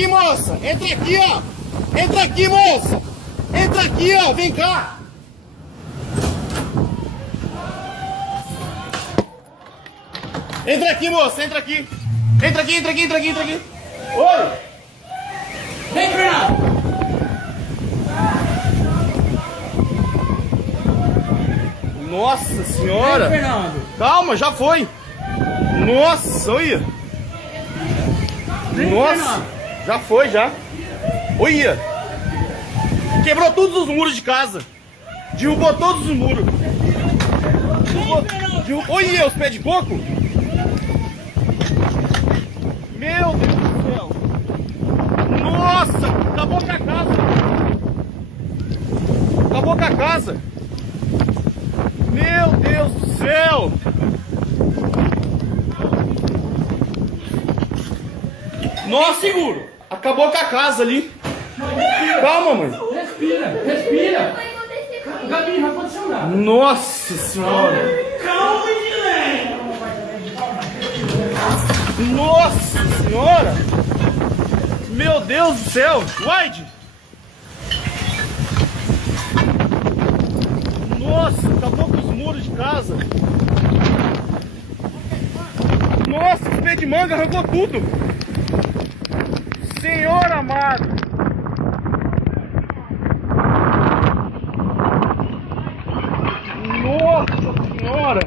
aqui, moça. Entra aqui, ó. Entra aqui, moça. Entra aqui, ó. Vem cá. Entra aqui, moça. Entra aqui. Entra aqui, entra aqui, entra aqui, entra aqui. Oi. Vem, Fernando! Nossa senhora. Vem, Fernando! Calma, já foi. Nossa, olha. Vem, Nossa, Fernando! já foi, já. Olha. Quebrou todos os muros de casa. Derrubou todos os muros. Olha os pés de coco. Meu Deus do céu. Nossa, acabou com a casa. Acabou com a casa. Meu Deus do céu. Nossa, seguro. Acabou com a casa ali. Calma, mãe. Respira, respira! Gabi, não aconteceu nada. Nossa senhora. Calma, Guilherme! Nossa senhora. Meu Deus do céu. Wide. Nossa, acabou com os muros de casa. Nossa, os pés de manga arrancou tudo. Senhor amado. Nossa senhora.